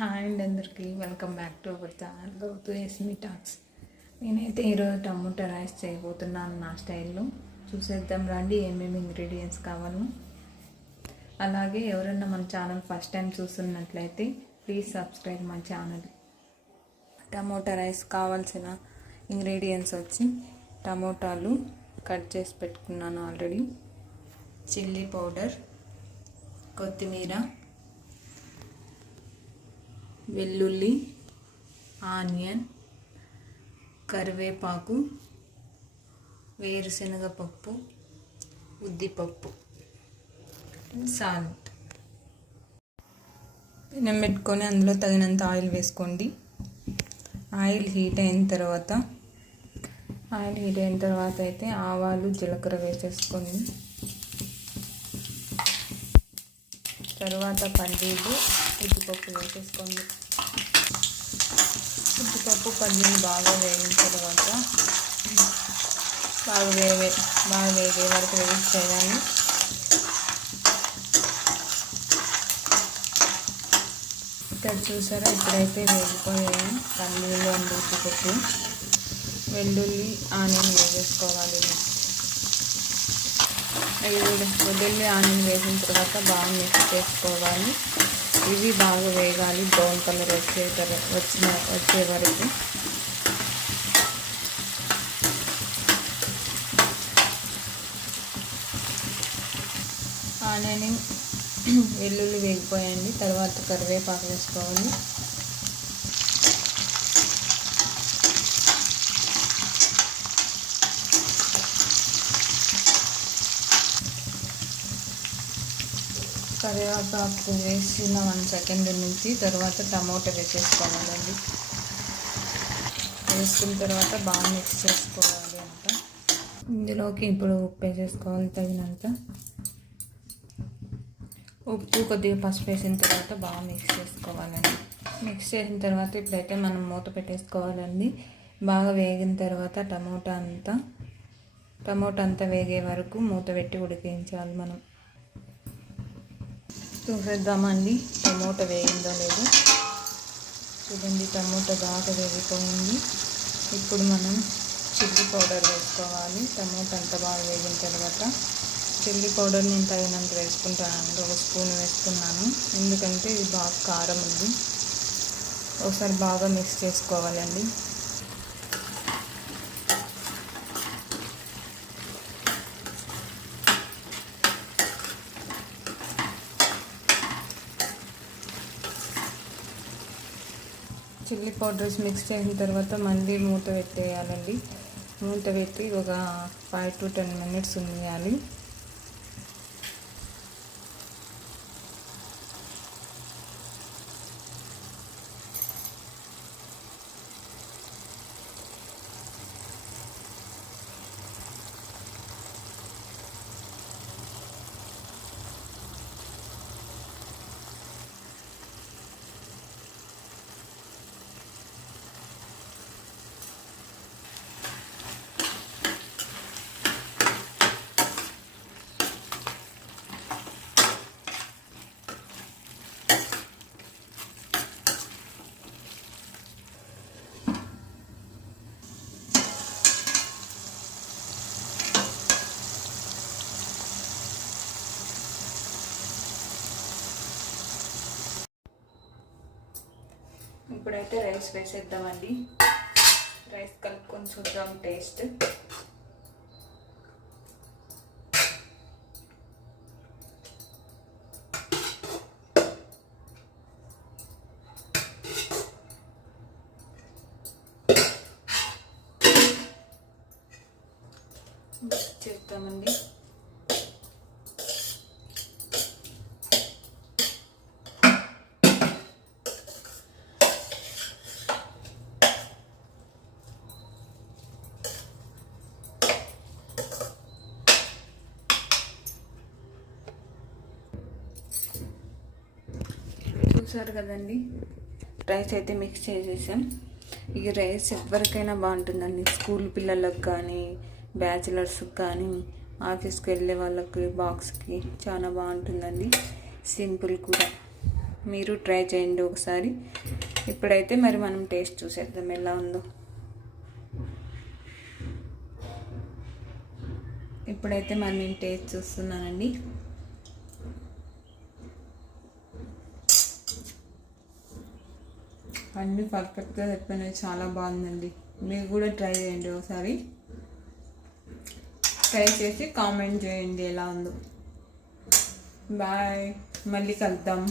Hi అండి, అందరికీ welcome back to our channel గౌతు ఎస్మి టాక్స్. నేనైతే ఈరోజు టమోటా రైస్ చేయబోతున్నాను నా స్టైల్లో. చూసేద్దాం రండి ఏమేమి ఇంగ్రీడియంట్స్ కావాలో. అలాగే ఎవరైనా మన ఛానల్ ఫస్ట్ టైం చూస్తున్నట్లయితే please subscribe my channel. Tomato rice కావాల్సిన ఇంగ్రీడియంట్స్ వచ్చి టమోటాలు కట్ చేసి పెట్టుకున్నాను ఆల్రెడీ, చిల్లీ పౌడర్, కొత్తిమీర, వెల్లుల్లి, ఆనియన్, కరివేపాకు, వేరుశనగపప్పు, ఉద్దిపప్పు, సాల్ట్. పెనం పెట్టుకొని అందులో తగినంత ఆయిల్ వేసుకోండి. ఆయిల్ హీట్ అయిన తర్వాత అయితే ఆవాలు, జీలకర్ర వేసేసుకోండి. తర్వాత పల్లీలు, ఉద్దిపప్పు వేసేసుకోండి. ఉద్దిపప్పు, పల్లీలు బాగా వేగిన తర్వాత బాగా వేగే వరకు వేడి చేయాలి. ఇక్కడ చూసారా, ఇప్పుడైతే వేగిపోయాయి పల్లీలు అండ్ ఉద్దిపప్పు. వెల్లుల్లి, ఆనియన్ వేసేసుకోవాలి. వెల్లుల్లి, ఆనియన్ వేసిన తర్వాత బాగా మిక్స్ చేసుకోవాలి. ఇవి బాగా వేగాలి, బ్రౌన్ కలర్ వచ్చే వరకు. ఆనియన్, వెల్లుల్లి వేగిపోయండి. తర్వాత కరివేపాకు వేసుకోవాలి. కరివేపాకు వేసిన 1 సెకండ్ నుంచి తర్వాత టమోటా వేసేసుకోవాలండి. వేసుకున్న తర్వాత బాగా మిక్స్ చేసుకోవాలి అంతా. ఇందులోకి ఇప్పుడు ఉప్పు వేసేసుకోవాలి తగినంత. ఉప్పు, కొద్దిగా పసుపు వేసిన తర్వాత బాగా మిక్స్ చేసుకోవాలండి. మిక్స్ చేసిన తర్వాత ఇప్పుడైతే మనం మూత పెట్టేసుకోవాలండి. బాగా వేగిన తర్వాత టమోటా అంతా వేగే వరకు మూత పెట్టి ఉడికించాలి మనం. చూసేద్దామండి టమోటా వేగిందో లేదో. చూడండి, టమోటా బాగా వేగిపోయింది. ఇప్పుడు మనం చిల్లీ పౌడర్ వేసుకోవాలి. టమోటా అంతా బాగా వేగిన తర్వాత చిల్లీ పౌడర్ నేను తగినంత వేసుకుంటానండి. 1 స్పూన్ వేసుకున్నాను, ఎందుకంటే ఇది బాగా కారం ఉంది. ఒకసారి బాగా మిక్స్ చేసుకోవాలండి. చిల్లీ పౌడర్స్ మిక్స్ చేసిన తర్వాత మళ్ళీ మూత పెట్టేయాలండి. మూత పెట్టి ఒక 5 to 10 minutes ఉండాలి. ఇప్పుడైతే రైస్ వేసేద్దామండి. రైస్ కలుపుకొని చూద్దాం టేస్ట్. చేద్దామండి. చూసారు కదండి, రైస్ అయితే మిక్స్ చేసేసాం. ఈ రైస్ ఎవరికైనా బాగుంటుందండి. స్కూల్ పిల్లలకు కానీ, బ్యాచిలర్స్కి కానీ, ఆఫీస్కి వెళ్ళే వాళ్ళకి బాక్స్కి చాలా బాగుంటుందండి. సింపుల్ కూడా. మీరు ట్రై చేయండి ఒకసారి. ఇప్పుడైతే మరి మనం టేస్ట్ చూసేద్దాం ఎలా ఉందో. ఇప్పుడైతే మరి నేను టేస్ట్ చూస్తున్నానండి. అన్నీ పర్ఫెక్ట్గా చెప్పినవి, చాలా బాగుందండి. మీరు కూడా ట్రై చేయండి ఒకసారి. ట్రై చేసి కామెంట్ చేయండి ఎలా ఉందో. బాయ్, మళ్ళీ కలుద్దాం.